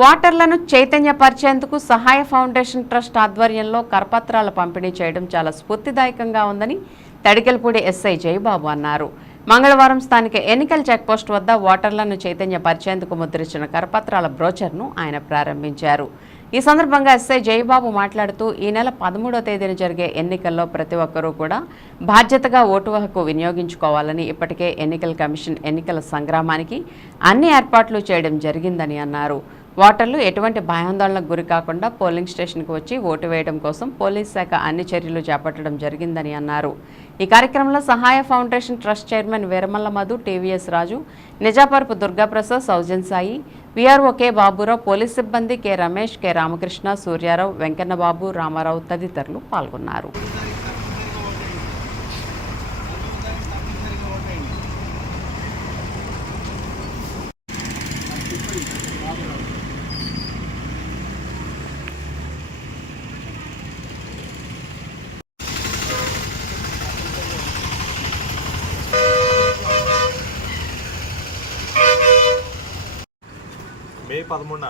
వాటర్లను చైతన్యపరిచేందుకు సహాయ foundation trust ఆధ్వర్యంలో కరపత్రాల పంపిణీ చేయడం చాలా స్ఫూర్తిదాయకంగా ఉందని తడికెలపూడి ఎస్ఐ జయబాబు అన్నారు. మంగళవారం స్థానిక ఎన్నికల చెక్పోస్ట్ వద్ద ఓటర్లను చైతన్యపరిచేందుకు ముద్రించిన కరపత్రాల బ్రోచర్ను ఆయన ప్రారంభించారు. ఈ సందర్భంగా ఎస్ఐ జయబాబు మాట్లాడుతూ ఈ నెల పదమూడో తేదీన జరిగే ఎన్నికల్లో ప్రతి ఒక్కరూ కూడా బాధ్యతగా ఓటు హక్కు వినియోగించుకోవాలని ఇప్పటికే ఎన్నికల కమిషన్ ఎన్నికల సంగ్రామానికి అన్ని ఏర్పాట్లు చేయడం జరిగిందని అన్నారు. ఓటర్లు ఎటువంటి భయాందోళనకు గురి కాకుండా పోలింగ్ స్టేషన్కు వచ్చి ఓటు వేయడం కోసం పోలీస్ శాఖ అన్ని చర్యలు చేపట్టడం జరిగిందని అన్నారు. ఈ కార్యక్రమంలో Sahaya foundation trust chairman Veeramalla Madhu TVS Raju Nijaparapu Durgaprasad Saujan Sai VRO K Baburao police సిబ్బంది కె రమేష్ కె రామకృష్ణ సూర్యారావు వెంకన్నబాబు రామారావు తదితరులు పాల్గొన్నారు. మే పదమూడున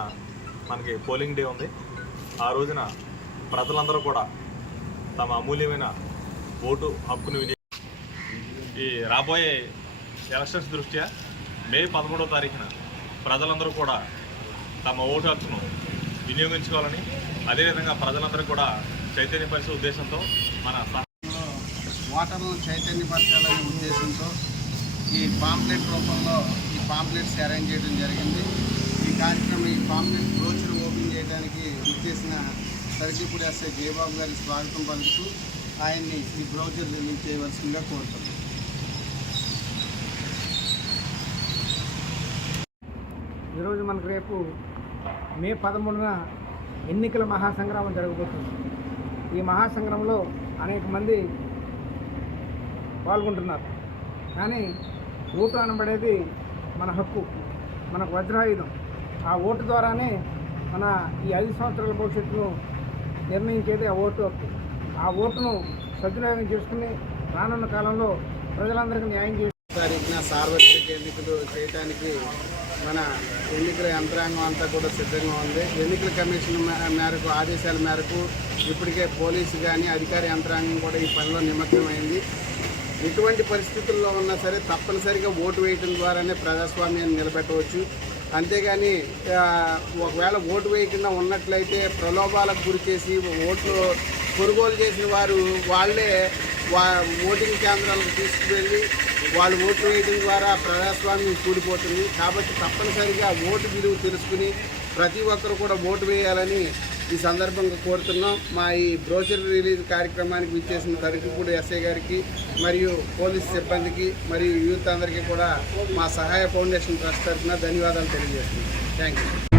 మనకి పోలింగ్ డే ఉంది. ఆ రోజున ప్రజలందరూ కూడా తమ అమూల్యమైన ఓటు హక్కును విని ఈ రాబోయే ఎలక్షన్స్ దృష్ట్యా మే పదమూడవ తారీఖున ప్రజలందరూ కూడా తమ ఓటు హక్కును వినియోగించుకోవాలని అదేవిధంగా ప్రజలందరూ కూడా చైతన్యపరిచే ఉద్దేశంతో మన సహ- ఓటర్లను చైతన్యపరచాలనే ఉద్దేశంతో ఈ పాంప్లెట్ రూపంలో ఈ పాంప్లెట్స్ అరేంజ్ చేయడం జరిగింది. కార్యక్రమం ఈ పాంప్లెట్ బ్రోచర్ ఓపెన్ చేయడానికి ఇచ్చేసిన సరికిపూడి ఎస్ఐ జయబాబు గారికి స్వాగతం పలుకుతూ ఆయన్ని ఈ బ్రోచర్ రిలీజ్ చేయవలసిందిగా కోరుతున్నాం. ఈరోజు మనకు రేపు మే పదమూడున ఎన్నికల మహాసంగ్రామం జరగబోతుంది. ఈ మహాసంగ్రామంలో అనేక మంది పాల్గొంటున్నారు. కానీ ఓటు అనబడేది మన హక్కు మనకు వజ్రాయుధం. ఆ ఓటు ద్వారానే మన ఈ ఐదు సంవత్సరాల భవిష్యత్తును నిర్ణయించేది ఆ ఓటు హక్కు. ఆ ఓటును సద్వినియోగం చేసుకుని రానున్న కాలంలో ప్రజలందరికీ న్యాయం చేసి తారీఖున సార్వత్రిక ఎన్నికలు చేయడానికి మన ఎన్నికల యంత్రాంగం అంతా కూడా సిద్ధంగా ఉంది. ఎన్నికల కమిషన్ మేరకు ఆదేశాల మేరకు ఇప్పటికే పోలీసు కానీ అధికార యంత్రాంగం కూడా ఈ పనిలో నిమగ్నమైంది. ఎటువంటి పరిస్థితుల్లో ఉన్నా సరే తప్పనిసరిగా ఓటు వేయడం ద్వారానే ప్రజాస్వామ్యాన్ని నిలబెట్టవచ్చు. అంతేగాని ఒకవేళ ఓటు వేయకుండా ఉన్నట్లయితే ప్రలోభాలకు గురి చేసి ఓట్లు కొనుగోలు చేసిన వారు వాళ్ళే వా ఓటింగ్ కేంద్రాలకు తీసుకువెళ్ళి వాళ్ళు ఓటు వేయడం ద్వారా ప్రజాస్వామ్యం కూలిపోతుంది. కాబట్టి తప్పనిసరిగా ఓటు విలువ తెలుసుకుని ప్రతి ఒక్కరు కూడా ఓటు వేయాలని ఈ సందర్భంగా కోరుతున్నాం మా ఈ బ్రోచర్ రిలీజ్ కార్యక్రమానికి విచ్చేసిన తరికిపూడి ఎస్ఐ గారికి మరియు పోలీస్ సిబ్బందికి మరియు యూత్ అందరికీ కూడా మా సహాయ ఫౌండేషన్ ట్రస్ట్ తరఫున ధన్యవాదాలు తెలియజేస్తున్నాం. Thank you